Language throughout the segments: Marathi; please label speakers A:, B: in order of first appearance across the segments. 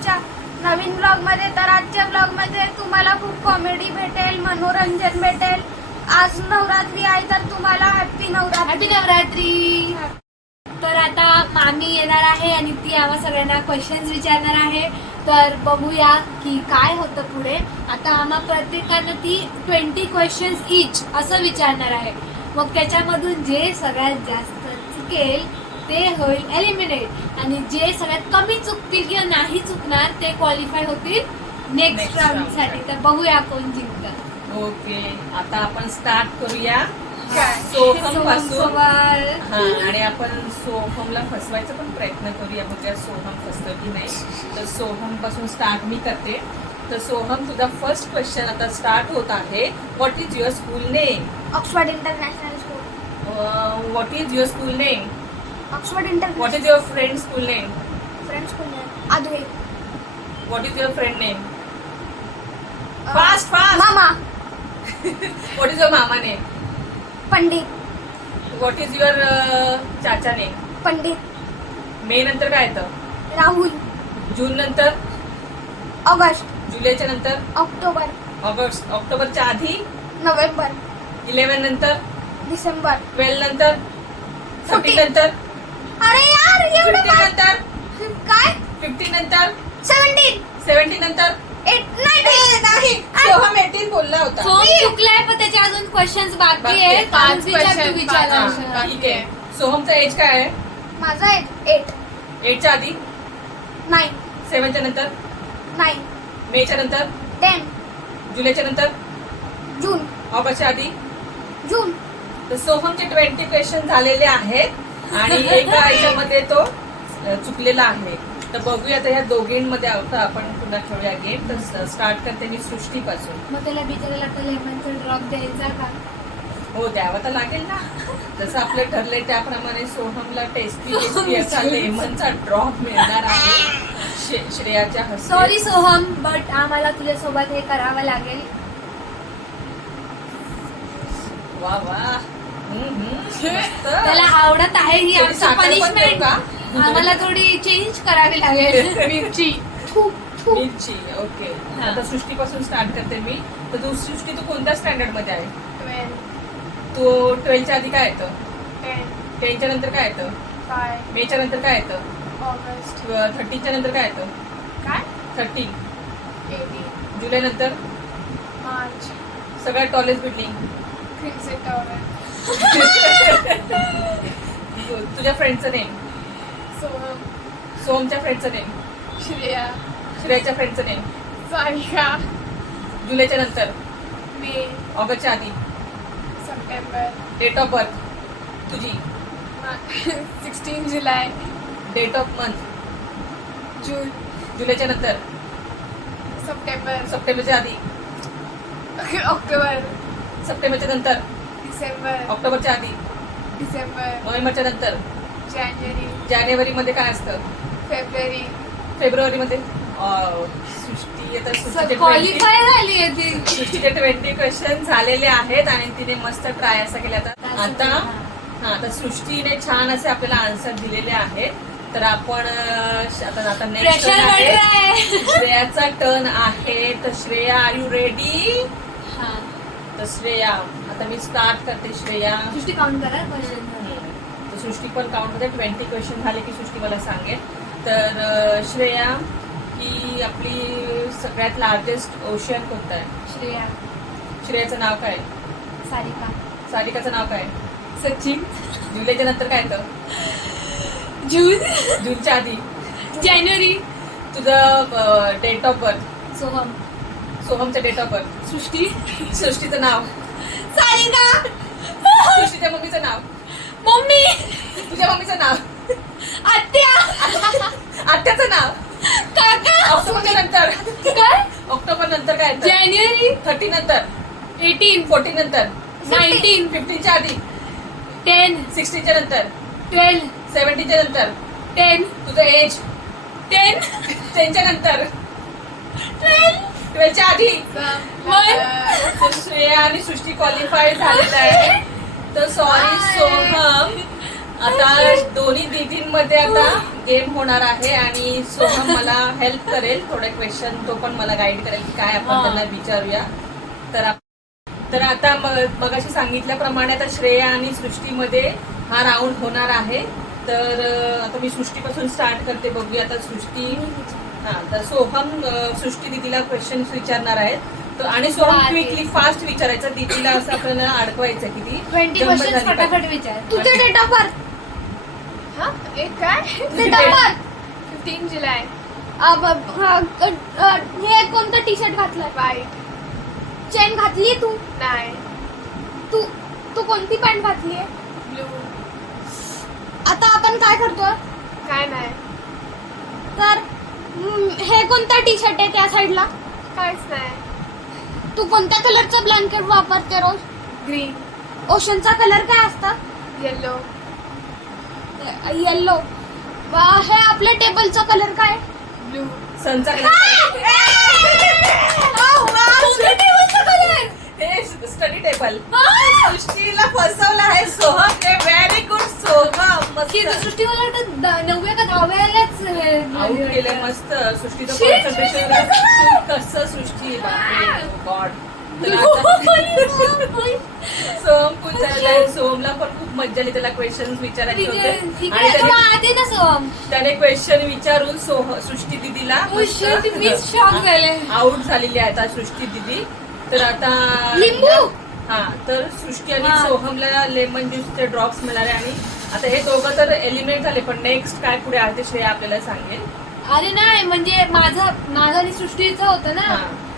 A: तुमच्या नवीन ब्लॉगमध्ये तर आजच्या ब्लॉगमध्ये तुम्हाला खूप कॉमेडी भेटेल मनोरंजन भेटेल. आज नवरात्री आहे तर तुम्हाला हॅपी नवरात्री.
B: हॅपी नवरात्री. तर आता मामी येणार आहे आणि ती आम्हा सगळ्यांना क्वेश्चन्स विचारणार आहे. तर बघूया की काय होतं पुढे. आता आम्हा प्रत्येकानं ती ट्वेंटी क्वेश्चन्स इच असं विचारणार आहे. मग त्याच्यामधून जे सगळ्यात जास्त चुकेल ते होईल एलिमिनेट आणि जे सगळ्यात कमी चुकतील किंवा नाही चुकणार ते क्वालिफाय होतील नेक्स्ट राऊंडसाठी. तर बघूया कोण जिंकतं.
C: ओके आता आपण स्टार्ट करूया?
B: सोहमपासून.
C: हा आणि आपण सोहमला फसवायचा पण प्रयत्न करूया. बघूया सोहम फसतो की नाही. तर सोहमपासून स्टार्ट मी करते. तर सोहम तुझा फर्स्ट क्वेश्चन आता स्टार्ट होत आहे. What is your school name
A: Oxford international school
C: what is your school name
A: Oxford international
C: is your friend school name
A: friend school Adhunik.
C: What is your friend name fast fast
A: मामा.
C: व्हॉट इज युअर मामा name
A: Pandit.
C: What is your Chacha name
A: Pandit.
C: May नंतर काय येतं?
A: राहुल.
C: जून नंतर?
A: ऑगस्ट.
C: जुलैच्या नंतर?
A: ऑक्टोबर.
C: ऑगस्ट. ऑक्टोबरच्या आधी?
A: नोव्हेंबर.
C: इलेव्हन नंतर?
A: डिसेंबर.
C: ट्वेल्व नंतर? फोर्टीन.
A: Fourteen.
C: नंतर?
A: अरे यार एवढं
C: फिफ्टीन
A: काय?
C: नंतर.
A: काय?
C: फिफ्टीन नंतर.
A: सेव्हन्टीन
C: सेव्हन्टीन नंतर.
A: एट नाईन्टीन
C: सोहम एटीन बोलला होता.
B: फोन चुकलाय पण त्याचे अजून क्वेश्चन्स बाकी
C: बाकी
B: आहे. पाच तू विचार
C: हा, ठीक आहे. सोहमचा एज काय आहे?
A: माझा एट एट
C: एटच्या आधी?
A: नाईन
C: सेव्हनच्या नंतर?
A: नाईन
C: मेच्या नंतर?
A: टेन
C: जुलैच्या नंतर?
A: जून
C: ऑगस्टच्या आधी?
A: जून
C: तर सोहमचे ट्वेंटी क्वेश्चन झालेले आहेत. आणि एका याच्यामध्ये तो चुकलेला आहे. तर बघूया आता ह्या दोघींमध्ये आहोत आपण पुन्हा खेळूया गेम तर स्टार्ट करते मी सृष्टीपासून.
B: मग त्याला बिचारायला तर लेमनचा ड्रॉप द्यायचा का?
C: हो द्यावं तर लागेल ना. जसं आपलं ठरलंय त्याप्रमाणे सोहमला टेस्टी टेस्टी असा लेमनचा ड्रॉप मिळणार आहे. श्रेयाच्या हस्ते.
B: सॉरी सोहम बट आम्हाला तुझ्यासोबत हे करावं लागेल.
C: वा वा.
B: त्याला आवडत आहे ही आमची पनिशमेंट
C: का?
B: आम्हाला थोडी चेंज करावी लागेल.
A: मिरची. थू थू
C: मिरची ओके. आता सृष्टीपासून स्टार्ट करते मी. तर तू सृष्टी तू कोणत्या स्टँडर्डमध्ये आहे? तू ट्वेल्वच्या आधी काय येतं?
A: टेन
C: टेनच्या नंतर काय येतं?
A: फाय
C: मेच्या नंतर काय येतं?
A: ऑगस्ट
C: थर्टीनच्या नंतर काय येतं?
A: काय?
C: थर्टीन जुलै नंतर?
A: मार्च
C: सगळ्यात टॉलेज बिल्डिंग तुझ्या फ्रेंडचं नेम
A: सोहम.
C: सोमच्या फ्रेंडचं नेम
A: श्रेया.
C: श्रेयाच्या फ्रेंडचं नेम
A: सारिका.
C: जुलैच्या नंतर?
A: मे.
C: ऑगस्टच्या आधी?
A: सप्टेंबर.
C: डेट ऑफ बर्थ तुझी?
A: Sixteen July.
C: Date of month
A: June.
C: जुलैच्या नंतर?
A: सप्टेंबर.
C: सप्टेंबरच्या आधी?
A: ऑक्टोबर.
C: सप्टेंबरच्या नंतर.
A: डिसेंबर.
C: ऑक्टोबरच्या आधी.
A: डिसेंबर.
C: नोव्हेंबरच्या नंतर.
A: जानेवारी.
C: जानेवारी मध्ये काय असतं?
A: फेब्रुवारी.
C: फेब्रुवारी मध्ये सृष्टी आता सृष्टीचे 20
B: क्वालिफाय झाली आहे ती.
C: सृष्टीचे ट्वेंटी क्वेश्चन झालेले आहेत आणि तिने मस्त ट्राय असं केलं. आता आता हा आता सृष्टीने छान असे आपल्याला आन्सर दिलेले आहेत. तर आपण अं, श- आता आता नेक्स्ट
B: प्रेशर
C: आहे. श्रेयाचा टर्न आहे. तर श्रेया आर यू रेडी. तर श्रेया आता मी स्टार्ट करते श्रेया.
B: सृष्टी काउंट करा
C: तर सृष्टी पण काउंटमध्ये ट्वेंटी क्वेश्चन झाले की सृष्टी मला सांगेल. तर श्रेया ही आपली सगळ्यात लार्जेस्ट ओशियन कोणतं आहे?
B: श्रेया.
C: श्रेयाचं नाव काय?
B: सारिका.
C: सारिकाचं नाव काय?
B: सचिन.
C: जुलैच्या नंतर काय येतं
B: जून.
C: जूनच्या आधी.
B: जानेवारी.
C: तुझं डेट ऑफ बर्थ
B: सोहम.
C: सोहमचं डेट ऑफ बर्थ
B: सृष्टी?
C: सृष्टीचं नाव.
B: सारिका
C: सृष्टीच्या मम्मीचं नाव.
B: मम्मी!
C: तुझ्या मम्मीचं नाव.
B: आत्या!
C: आत्याचं नाव.
B: काका!
C: ऑक्टोबरच्या नंतर.
B: काय?
C: ऑक्टोबर नंतर काय
B: जानेवारी?
C: थर्टी नंतर.
B: एटीन.
C: फोर्टीन नंतर.
B: नाईन्टीन.
C: फिफ्टीनच्या आधी.
B: टेन.
C: सिक्स्टीनच्या नंतर.
B: ट्वेल्व.
C: सेव्हन्टीनच्या नंतर.
B: टेन.
C: तुझं एज
B: टेन.
C: टेनच्या नंतर.
B: ट्वेल्व.
C: ट्वेल्वच्या आधी. श्रेया आणि सृष्टी क्वालिफाय झालेलं आहे. तर सॉरी सोहम. आता दोन्ही दीदींमध्ये आता गेम होणार आहे आणि सोहम मला हेल्प करेल. थोडे क्वेश्चन तो पण मला गाईड करेल की काय आपण. त्यांना विचारूया. तर तर आता मग अशी सांगितल्याप्रमाणे आता श्रेया आणि सृष्टीमध्ये हा राऊंड होणार आहे. तर आता मी सृष्टीपासून स्टार्ट करते. बघूया आता सृष्टी हा तर सोहम सृष्टी दिदीला क्वेश्चन विचारणार आहेत. तर आणि सोहम
B: चालेल.
C: क्विकली फास्ट विचारायचं. दिदीला असं आपल्याला अडकवायचं की ती
B: ट्वेंटी
C: जंप
B: क्वेश्चन
C: झाली पाहिजे.
B: फटाफट विचार.
A: तुझे डेट ऑफ बर्थ
D: हा एक काय?
A: Date of birth
D: fifteen July.
A: हे कोणतं टी शर्ट घातलंय?
D: वाईट
A: चेन घातली तू?
D: नाही
A: तू तू कोणती पॅन्ट घातली
D: ब्लू
A: आता आपण काय करतोय?
D: काय नाही.
A: तर हे कोणतं टी शर्ट आहे त्या साईडला
D: काहीच नाही
A: तू कोणत्या कलरचं ब्लँकेट वापरते रोज?
D: ग्रीन
A: ओशनचा कलर काय असतं?
D: येल्लो
A: येल्लो हे आपल्या टेबलचा कलर काय?
D: ब्लू
C: सनचा हे! स्टडी टेबल सृष्टीला फसवलं आहे सोहम. हे व्हेरी गुड सोहम.
B: की सृष्टी मला वाटतं द- नवव्या का दहाव्यालाच अं,
C: आउट केलं मस्त. सृष्टीचं
B: Shit,
C: कॉन्सन्ट्रेशन कसं? सृष्टी गॉड आहे सोहमला पण खूप मज्जा आली त्याला क्वेश्चन विचारायचे होते. आणि त्याने-
B: ना
C: क्वेश्चन विचारून सोह सृष्टी दिदीला
B: Oh shit, मीच shock झाले.
C: आउट झालेली आहे आता सृष्टी दिदी. तर आता
A: लिंबू?
C: हा तर सृष्टी आणि
B: हा.
C: सोहमला लेमन ज्यूसचे ड्रॉप्स मिळाले आणि आता हे दोघं तर एलिमिनेट झाले पण नेक्स्ट काय पुढे आहे ते श्रेया आपल्याला सांगेल
B: अरे नाही म्हणजे माझं माझं आणि सृष्टीचं होतं ना
C: हा.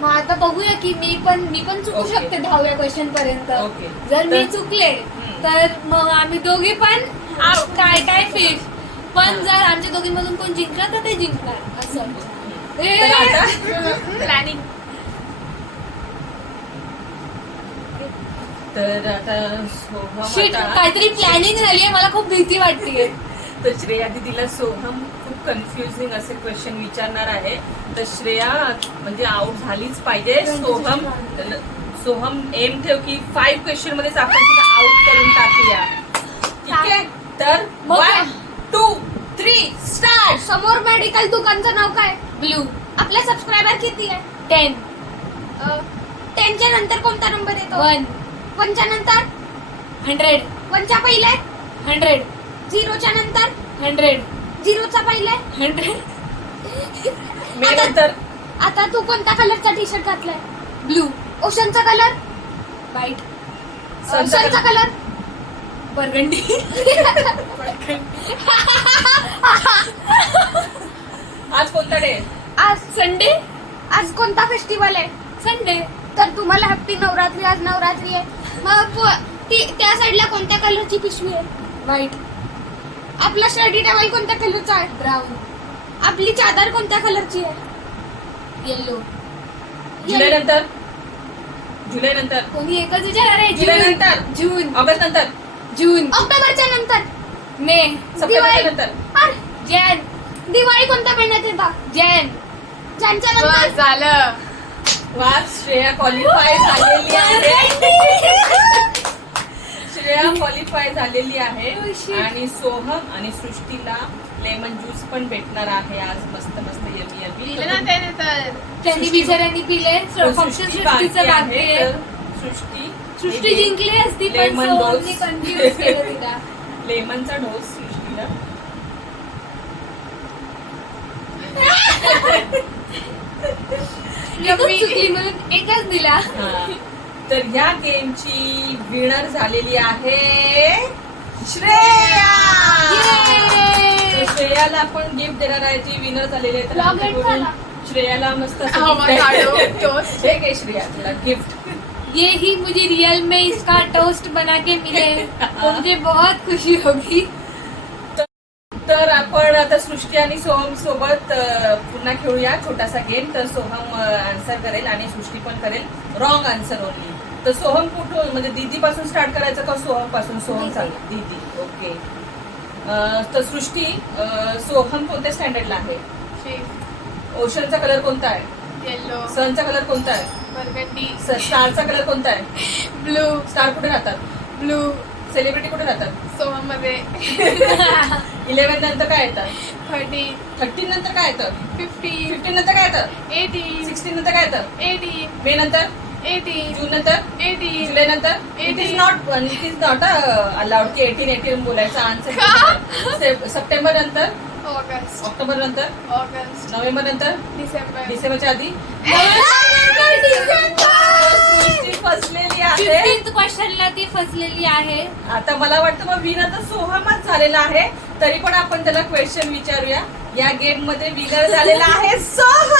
B: मग आता बघूया की मी पण मी पण चुकू
C: Okay.
B: शकते दहाव्या क्वेश्चन पर्यंत
C: Okay.
B: जर मी
C: तर-
B: चुकले
C: हम्म.
B: तर मग आम्ही दोघे पण. काय काय फिश पण जर आमच्या दोघींमधून कोण जिंकला तर ते जिंकणार असं ए,
C: तर आता
D: प्लॅनिंग
C: तर आता सोहम
B: काहीतरी प्लॅनिंग झाली मला खूप भीती वाटते
C: तर श्रेया दिदीला सोहम खूप कन्फ्युजिंग असे क्वेश्चन विचारणार आहे. तर श्रेया म्हणजे आउट झालीच पाहिजे. सोहम सोहम एम ठेव की फाईव्ह क्वेश्चन मध्येच आपण तिला आउट करून टाकूया. ठीक आहे? तर
B: मग काय?
C: वन टू थ्री स्टार्ट
A: समोर मेडिकल दुकानचं नाव काय?
B: ब्लू
A: आपले सबस्क्रायबर किती आहे?
B: टेन
A: टेनच्या नंतर कोणता नंबर येतो?
B: वन
A: वनच्या नंतर?
B: हंड्रेड.
A: वनच्या पहिले?
B: हंड्रेड.
A: झिरोच्या नंतर?
B: हंड्रेड.
A: झिरोचा पहिले?
B: हंड्रेड.
A: आता-
C: नंतर
A: आता तू कोणत्या कलरचा टी शर्ट घातलाय?
B: ब्लू.
A: ओशनचा कलर
B: व्हाईट
C: सनचा
A: ओशनचा कलर
B: बर्गंडी.
C: आज कोणता डे
A: आज
B: संडे
A: आज कोणता फेस्टिवल आहे?
B: संडे
A: तर तुम्हाला हॅप्पी नवरात्री आज नवरात्री आहे. मग त्या साईडला कोणत्या कलरची पिशवी आहे?
B: व्हाईट
A: आपला स्टडी टेबल कोणत्या कलरचा आहे?
B: ब्राऊन
A: आपली चादर कोणत्या कलरची आहे?
B: येल्लो
C: जुलै नंतर? जुलै नंतर.
B: कोणी एकच विचारणार आहे?
C: जुलै
B: जून.
C: नंतर.
B: जून.
C: ऑगस्ट नंतर.
B: जून.
A: ऑक्टोबरच्या नंतर.
B: मे.
C: सप्टेंबर नंतर.
A: अरे,
B: जॅन.
A: दिवाळी कोणत्या महिन्यात येतात
B: जॅन.
A: ज्यांच्या नंतर
D: झालं.
C: वा श्रेया क्वालिफाय झालेली आहे. श्रेया क्वालिफाय झालेली आहे. आणि सोहम आणि सृष्टीला लेमन ज्यूस पण भेटणार आहे आज. मस्त मस्त यमी
D: त्याने
B: बिचाऱ्यांनी पिले.
C: सृष्टी
B: सृष्टीचं
C: सृष्टी
B: सृष्टी जिंकली असती पण
C: Lemon
B: सोहमने
C: dose.
B: कन्फ्युज केलं तिला.
C: लेमनचा डोस सृष्टीला.
B: एकच चुकली म्हणून एकच दिला
C: हा. तर ह्या गेमची विनर झालेली आहे श्रेया तर श्रेयाला आपण गिफ्ट देणार आहे जी विनर झालेली आहे तर आमच्याकडून
A: झाला.
C: श्रेयाला मस्त असं
D: Oh my
C: आहे.
D: oh, toast.
C: हे घे श्रेया तुला गिफ्ट
B: ये ही मुझे रियल में इसका टोस्ट बना के मिले तो मुझे बहुत खुशी होगी
C: तर आपण सृष्टी आणि सोहम सोबत पुन्हा खेळूया. छोटासा गेम तर सोहम आन्सर करेल आणि सृष्टी पण करेल. रॉंग आन्सर ओनली तर सोहम कुठून म्हणजे दीदी पासून स्टार्ट करायचं का सोहमपासून सोहम. सांग दीदी ओके तर सृष्टी सोहम कोणत्या स्टँडर्डला आहे? ओशनचा कलर कोणता आहे?
D: येल्लो
C: सनचा कलर कोणता आहे? स्टारचा कलर कोणता आहे?
D: ब्लू
C: स्टार कुठे राहतात?
D: ब्लू
C: सेलिब्रिटी कुठे राहतात
D: सोहममध्ये
C: इलेव्हन नंतर काय येतं
D: थर्टीन
C: थर्टीन नंतर काय येतं
D: फिफ्टीन
C: फिफ्टीन नंतर काय येतं
D: एटीन
C: सिक्स्टीन नंतर काय येतं
D: एटीन
C: मे नंतर?
D: एटीन
C: जून नंतर?
D: एटीन
C: जुलै नंतर? It is not it is not allowed की एटीन एटीन बोलायचं आन्सर सप्टेंबर नंतर?
D: ऑगस्ट
C: ऑक्टोबर नंतर?
D: ऑगस्ट
C: नोव्हेंबर नंतर?
D: डिसेंबर
C: डिसेंबरच्या आधी? फसलेली आहे.
B: फिफ्टीन्थ क्वेश्चनला ती फसलेली आहे.
C: आता मला वाटतं मग विनर तर सोहमच झालेला आहे. तरी पण आपण त्याला क्वेश्चन विचारूया. या गेममध्ये विनर झालेला आहे सोहम.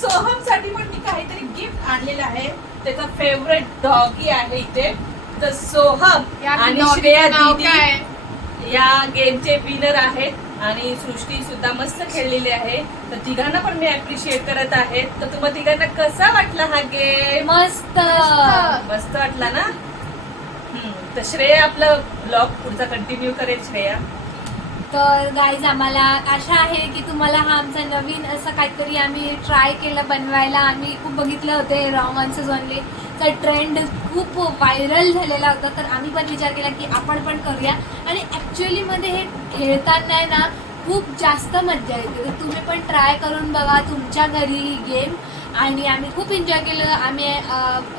C: सोहमसाठी पण मी काहीतरी गिफ्ट आणलेलं आहे. त्याचा फेवरेट डॉगी आहे इथे. तर सोहम
D: या
C: आणि
D: doggy चं
C: श्रेया
D: नाव
C: दीदी
D: काय?
C: या गेमचे विनर आहेत. आणि सृष्टी सुद्धा मस्त खेळलेली आहे. तर तिघांना पण मी अप्रिशिएट करत आहे. तर तुम्हाला तिघांना कसा वाटला हा गेम
B: मस्त.
C: मस्त वाटला ना? हम्म, तर श्रेया आपलं ब्लॉग पुढचा कंटिन्यू करेल श्रेया.
B: तर गाईज आम्हाला आशा आहे की तुम्हाला हा आमचा नवीन असं काहीतरी आम्ही ट्राय केलं बनवायला. आम्ही खूप बघितले होते रॉंग आन्सर्स ओनली तर ट्रेंड खूप व्हायरल झालेला होता. तर आम्ही पण विचार केला की आपण पण करूया. आणि ॲक्च्युअलीमध्ये हे खेळताना आहे ना खूप जास्त मज्जा येते. तर तुम्ही पण ट्राय करून बघा तुमच्या घरी ही गेम आणि आम्ही खूप एन्जॉय केलं. आम्ही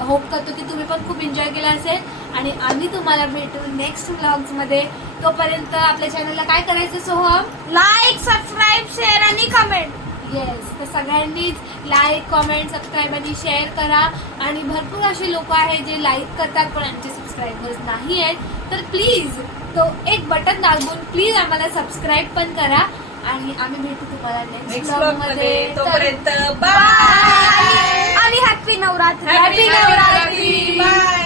B: होप करतो की तुम्ही पण खूप एन्जॉय केलं असेल. आणि आम्ही तुम्हाला भेटू नेक्स्ट ब्लॉग्समध्ये तोपर्यंत आपल्या चॅनलला काय करायचं सोहम?
A: लाईक सबस्क्राईब शेअर आणि कमेंट
B: येस तर सगळ्यांनीच लाईक कमेंट सबस्क्राईब आणि शेअर करा. आणि भरपूर असे लोक आहेत जे लाईक करतात पण आमचे सबस्क्रायबर्स नाही आहेत. तर प्लीज तो एक बटन दाबून प्लीज आम्हाला सबस्क्राईब पण करा. आणि आम्ही भेटू तुम्हाला नेक्स्टमध्ये.
C: तोपर्यंत बाय
A: आणि हॅपी नवरात्री.
C: Happy
B: Happy